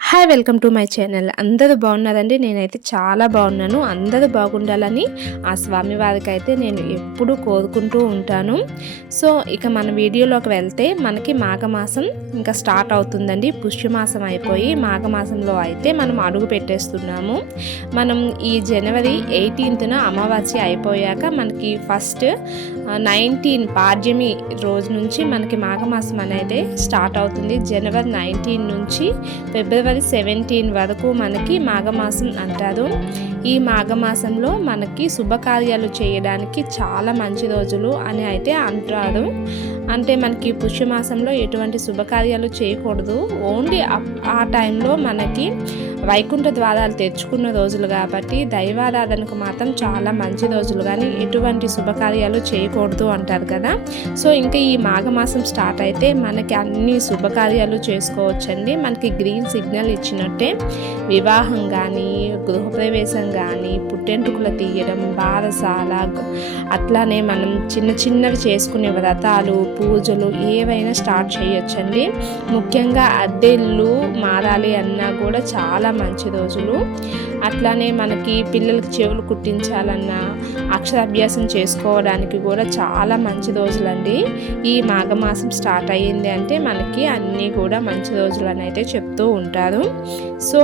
Hi welcome to my channel. అందరూ బాగున్నారండి? నేనైతే చాలా బాగున్నాను. అందరూ బాగుండాలని ఆ స్వామివారికి అయితే నేను ఎప్పుడూ కోరుకుంటూ ఉంటాను. సో ఇక మన వీడియోలోకి వెళ్తే మనకి మాఘమాసం ఇంకా స్టార్ట్ అవుతుందండి. పుష్యమాసం అయిపోయి మాఘమాసంలో అయితే మనం అడుగు పెట్టేస్తున్నాము. మనం ఈ జనవరి 18న అమావాస్య అయిపోయాక మనకి ఫస్ట్ 19 పాడ్యమి రోజు నుంచి మనకి మాఘమాసం అనేది స్టార్ట్ అవుతుంది. జనవరి 19 నుంచి ఫిబ్రవరి 17 వరకు మనకి మాఘమాసం అంటారు. ఈ మాఘమాసంలో మనకి శుభకార్యాలు చేయడానికి చాలా మంచి రోజులు అని అయితే అంటారు. అంటే మనకి పుష్యమాసంలో ఎటువంటి శుభకార్యాలు చేయకూడదు. ఓన్లీ ఆ టైంలో మనకి వైకుంఠ ద్వారాలు తెచ్చుకున్న రోజులు కాబట్టి దైవారాధనకు మాత్రం చాలా మంచి రోజులు, కానీ ఎటువంటి శుభకార్యాలు చేయకూడదు అంటారు కదా. సో ఇంకా ఈ మాఘమాసం స్టార్ట్ అయితే మనకి అన్ని శుభకార్యాలు చేసుకోవచ్చండి. మనకి గ్రీన్ సిగ్నల్ ఇచ్చినట్టే వివాహం కానీ, గృహప్రవేశం కానీ, పుట్టెంటుకలు తీయడం, బారసాల, అట్లానే మనం చిన్న చిన్నవి చేసుకునే వ్రతాలు, పూజలు ఏవైనా స్టార్ట్ చేయొచ్చండి. ముఖ్యంగా అద్దెళ్ళు మారాలి అన్నా కూడా చాలా మంచి రోజులు. అట్లానే మనకి పిల్లలకి చెవులు కుట్టించాలన్నా, అక్షరాభ్యాసం చేసుకోవడానికి కూడా చాలా మంచి రోజులండి. ఈ మాఘమాసం స్టార్ట్ అయ్యింది అంటే మనకి అన్నీ కూడా మంచి రోజులు అని అయితే చెప్తూ ఉంటారు. సో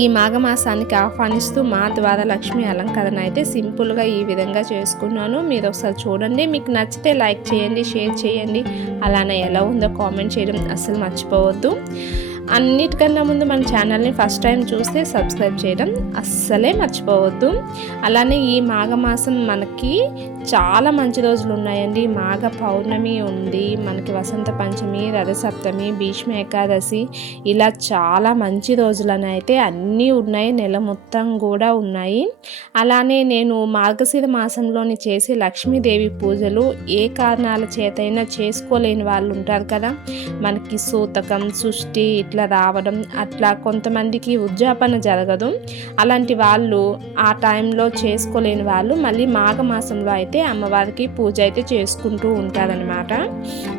ఈ మాఘమాసానికి ఆహ్వానిస్తూ మా ద్వారా లక్ష్మీ అలంకరణ అయితే సింపుల్గా ఈ విధంగా చేసుకున్నాను. మీరు ఒకసారి చూడండి. మీకు నచ్చితే లైక్ చేయండి, షేర్ చేయండి. అలానే ఎలా ఉందో కామెంట్ చేయడం అస్సలు మర్చిపోవద్దు. అన్నిటికన్నా ముందు మన ఛానల్ని ఫస్ట్ టైం చూస్తే సబ్స్క్రైబ్ చేయడం అస్సలే మర్చిపోవద్దు. అలానే ఈ మాఘమాసం మనకి చాలా మంచి రోజులు ఉన్నాయండి. మాఘ పౌర్ణమి ఉంది, మనకి వసంత పంచమి, రథసప్తమి, భీష్మ ఏకాదశి, ఇలా చాలా మంచి రోజులని అయితే అన్నీ ఉన్నాయి. నెల మొత్తం కూడా ఉన్నాయి. అలానే నేను మార్గశిర మాసంలోని చేసే లక్ష్మీదేవి పూజలు ఏ కారణాల చేతైనా చేసుకోలేని వాళ్ళు ఉంటారు కదా. మనకి సూతకం, సృష్టి ఇట్లా రావడం, అట్లా కొంతమందికి ఉద్యాపన జరగదు. అలాంటి వాళ్ళు ఆ టైంలో చేసుకోలేని వాళ్ళు మళ్ళీ మాఘమాసంలో అయితే అమ్మవారికి పూజ అయితే చేసుకుంటూ ఉంటారనమాట.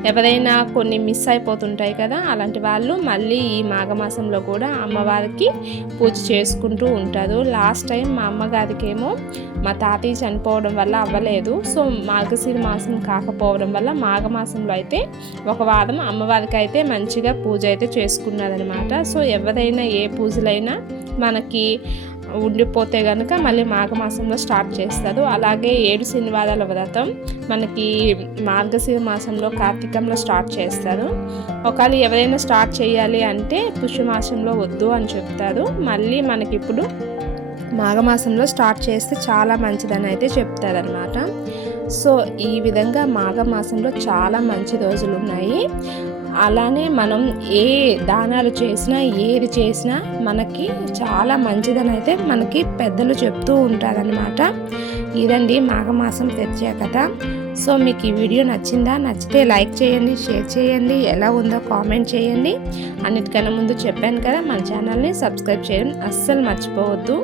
ఎవరైనా కొన్ని మిస్ అయిపోతుంటాయి కదా, అలాంటి వాళ్ళు మళ్ళీ ఈ మాఘమాసంలో కూడా అమ్మవారికి పూజ చేసుకుంటూ ఉంటారు. లాస్ట్ టైం మా అమ్మగారికి ఏమో మా తాతయ్య చనిపోవడం వల్ల అవ్వలేదు. సో మార్గశిర మాసం కాకపోవడం వల్ల మాఘమాసంలో అయితే ఒక వారం అమ్మవారికి అయితే మంచిగా పూజ అయితే చేసుకున్నారనమాట. సో ఎవరైనా ఏ పూజలైనా మనకి ఉండిపోతే కనుక మళ్ళీ మాఘమాసంలో స్టార్ట్ చేస్తారు. అలాగే 7 శనివారాల వ్రతం మనకి మార్గశిర మాసంలో కార్తీకంలో స్టార్ట్ చేస్తారు. ఒకవేళ ఎవరైనా స్టార్ట్ చేయాలి అంటే పుష్యమాసంలో వద్దు అని చెప్తారు. మళ్ళీ మనకి ఇప్పుడు మాఘమాసంలో స్టార్ట్ చేస్తే చాలా మంచిదని అయితే చెప్తారనమాట. సో ఈ విధంగా మాఘమాసంలో చాలా మంచి రోజులు ఉన్నాయి. అలానే మనం ఏ దానాలు చేసినా, ఏది చేసినా మనకి చాలా మంచిదని అయితే మనకి పెద్దలు చెప్తూ ఉంటారనమాట. ఇదండి మాఘమాసం ప్రత్యేకత. సో మీకు ఈ వీడియో నచ్చిందా? నచ్చితే లైక్ చేయండి, షేర్ చేయండి. ఎలా ఉందో కామెంట్ చేయండి. అన్నిటికన్నా ముందు చెప్పాను కదా, మన ఛానల్ని సబ్స్క్రైబ్ చేయడం అస్సలు మర్చిపోవద్దు.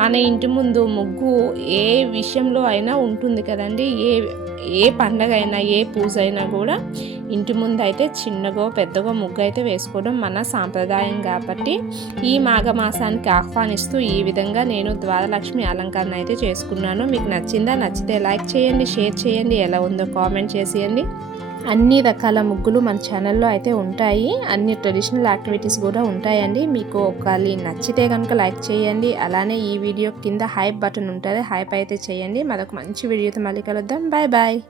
మన ఇంటి ముందు ముగ్గు ఏ విషయంలో అయినా ఉంటుంది కదండి. ఏ పండగ అయినా, ఏ పూజ అయినా కూడా ఇంటి ముందు అయితే చిన్నగో పెద్దగో ముగ్గు అయితే వేసుకోవడం మన సాంప్రదాయం కాబట్టి ఈ మాఘమాసానికి ఆహ్వానిస్తూ ఈ విధంగా నేను ద్వారలక్ష్మి అలంకరణ అయితే చేసుకున్నాను. మీకు నచ్చిందా? నచ్చితే లైక్ చేయండి, షేర్ చేయండి. ఎలా ఉందో కామెంట్ చేసేయండి. అన్ని రకాల ముగ్గులు మన ఛానల్లో అయితే ఉంటాయి. అన్ని ట్రెడిషనల్ యాక్టివిటీస్ కూడా ఉంటాయండి. మీకు ఒకవేళ నచ్చితే కనుక లైక్ చేయండి. అలానే ఈ వీడియో కింద హైప్ బటన్ ఉంటుంది, హైప్ అయితే చేయండి. మరొక మంచి వీడియోతో మళ్ళీ కలుద్దాం. Bye bye.